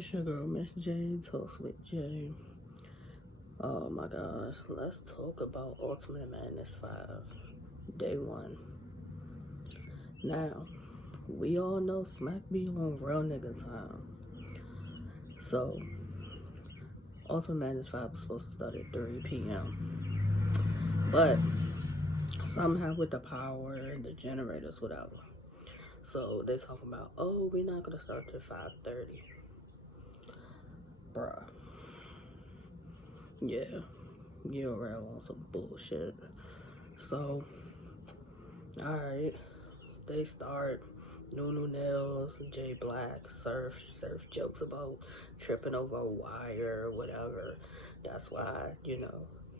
It's your girl, Miss J, Toast with J. Oh my gosh, let's talk about Ultimate Madness 5, Day 1. Now, we all know Smack be on real nigga time. So, Ultimate Madness 5 was supposed to start at 3 p.m. But, somehow with the power, the generators, whatever. So, they talking about, oh, we're not going to start till 5:30. Bruh. Yeah, you're around on some bullshit. So, alright, they start. Nunu Nails, Jay Black, Surf jokes about tripping over a wire or whatever. That's why,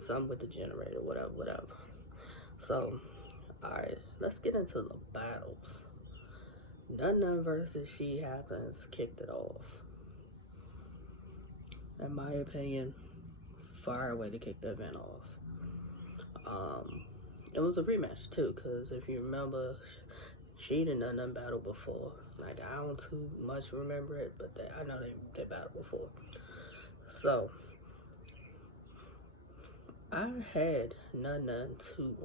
something with the generator, whatever. So, alright, let's get into the battles. None versus She Happens kicked it off. In my opinion, fire way to kick the event off. It was a rematch too, because if you remember, she didn't done battle before. Like, I don't too much remember it, but I know they battled before. So, I had None 2-1.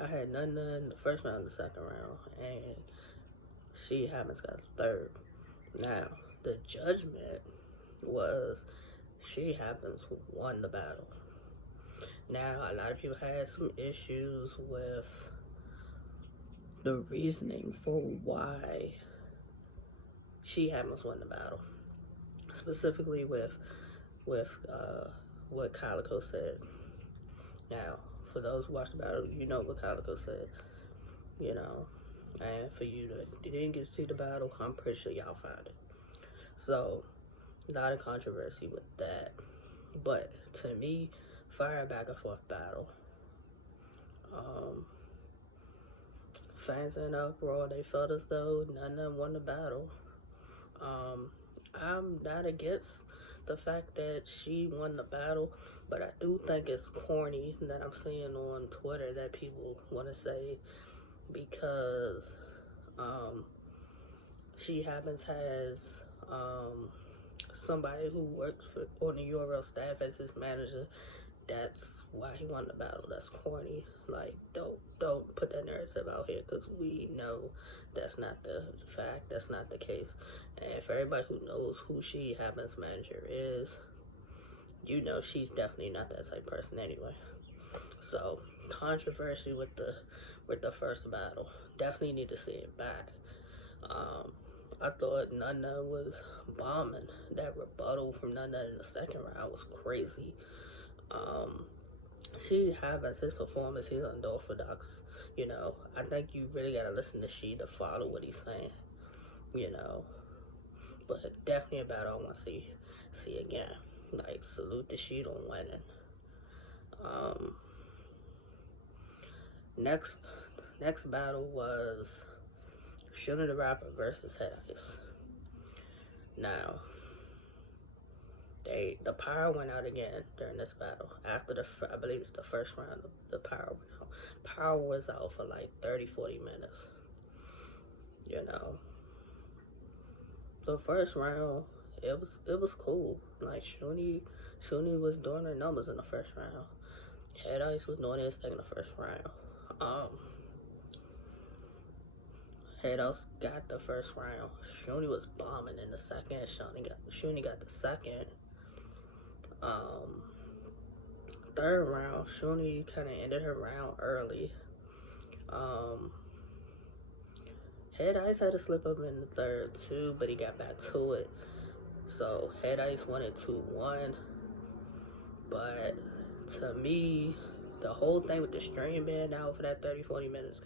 I had None the first round, the second round, and She Happens got the third. Now, the judgment was She Happens won the battle. Now, a lot of people had some issues with the reasoning for why She Happens won the battle. Specifically with what Calico said. Now, for those who watched the battle, you know what Calico said. And for you that didn't get to see the battle, I'm pretty sure y'all found it. So, a lot of controversy with that. But, to me, fire back and forth battle. Fans in uproar, they felt as though None won the battle. I'm not against the fact that she won the battle, but I do think it's corny that I'm seeing on Twitter that people want to say because She Happens has somebody who works on the URL staff as his manager. That's why he won the battle. That's corny. Like, don't put that narrative out here, because we know that's not the fact. That's not the case. And for everybody who knows who She Happens manager is, you know she's definitely not that type of person anyway. So, controversy with the first battle. Definitely need to see it back. I thought None was bombing. That rebuttal from None in the second round was crazy. She Happens, his performance, he's unorthodox. I think you really gotta listen to She to follow what he's saying. But definitely a battle I want to see again. Like, salute to She on winning. Next battle was Shooter the Rapper versus Head Ice. Now, the power went out again during this battle. After I believe it's the first round, the power went out. Power was out for like 30-40 minutes. The first round, it was cool. Like, Shuni was doing her numbers in the first round. Head Ice was doing his thing in the first round. Head Ice got the first round. Shuni was bombing in the second. Shuni got the second. Third round, Shuni kind of ended her round early. Head Ice had to slip up in the third too, but he got back to it. So Head Ice won it 2-1. But to me, the whole thing with the stream being out for that 30-40 minutes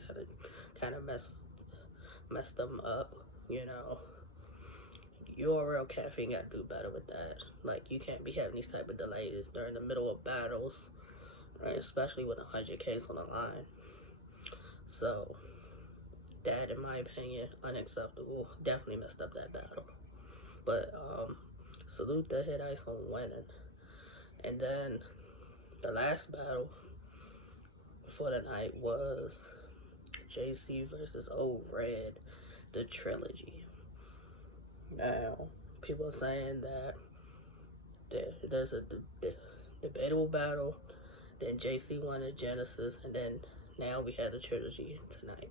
kind of messed them up. URL Caffeine got to do better with that. Like, you can't be having these type of delays during the middle of battles, right? Especially with 100Ks on the line. So, that, in my opinion, unacceptable. Definitely messed up that battle. But, salute to Head Ice on winning. And then, the last battle for the night was JC versus Old Red, the trilogy. Now, people are saying that there's a debatable battle. Then JC won at Genesis, and then now we had the trilogy tonight.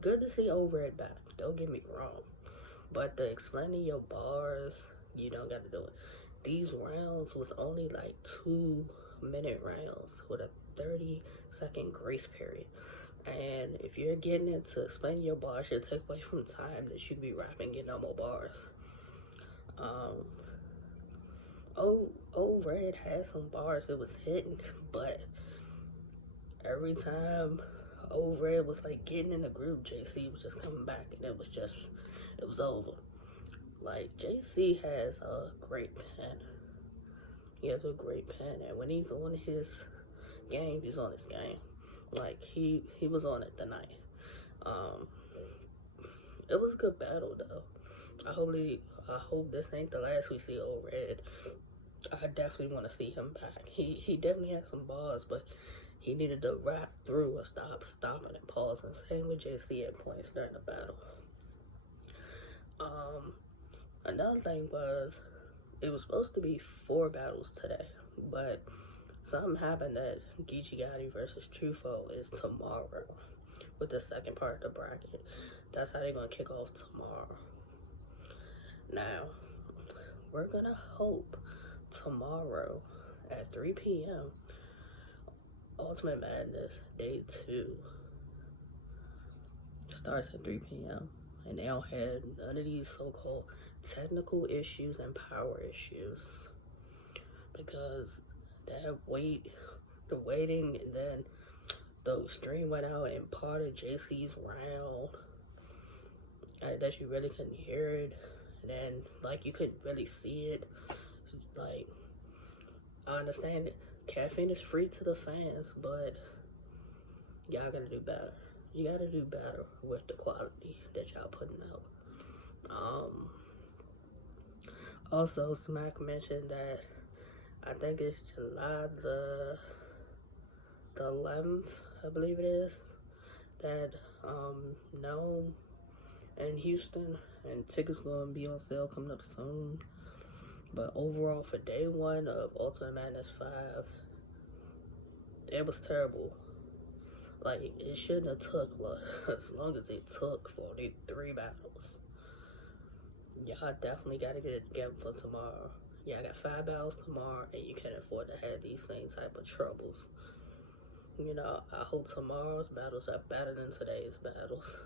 Good to see Overhead back. Don't get me wrong, but the explaining your bars, you don't got to do it. These rounds was only like 2-minute rounds with a 30-second grace period. And if you're getting into explaining your bars, it take away from time that you could be rapping, getting no more bars. Red had some bars, it was hitting, but every time Red was like getting in the group, JC was just coming back, and it was over. Like, JC has a great pen. He has a great pen, and when he's on his game, he's on his game. Like, he was on it tonight. It was a good battle, though. I hope this ain't the last we see of Red. I definitely want to see him back. He definitely had some bars, but he needed to rap through or stopping and pausing. Same with JC at points during the battle. Another thing was, it was supposed to be 4 battles today, but something happened that Geechee Gotti versus Truffaut is tomorrow with the second part of the bracket. That's how they're going to kick off tomorrow. Now, we're going to hope tomorrow at 3 p.m. Ultimate Madness Day 2 starts at 3 p.m. and they don't have none of these so-called technical issues and power issues, because the waiting, and then the stream went out and part of JC's round that you really couldn't hear it, and then like you couldn't really see it. Like, I understand it. Caffeine is free to the fans, but y'all gotta do better. You gotta do better with the quality that y'all putting out. Also, Smack mentioned that I think it's July the 11th, I believe it is, that Gnome in Houston, and tickets gonna be on sale coming up soon. But overall, for day 1 of Ultimate Madness 5, it was terrible. Like, it shouldn't have took as long as it took for the 3 battles. Y'all definitely gotta get it together for tomorrow. Y'all got 5 battles tomorrow, and you can't afford to have these same type of troubles. You know, I hope tomorrow's battles are better than today's battles.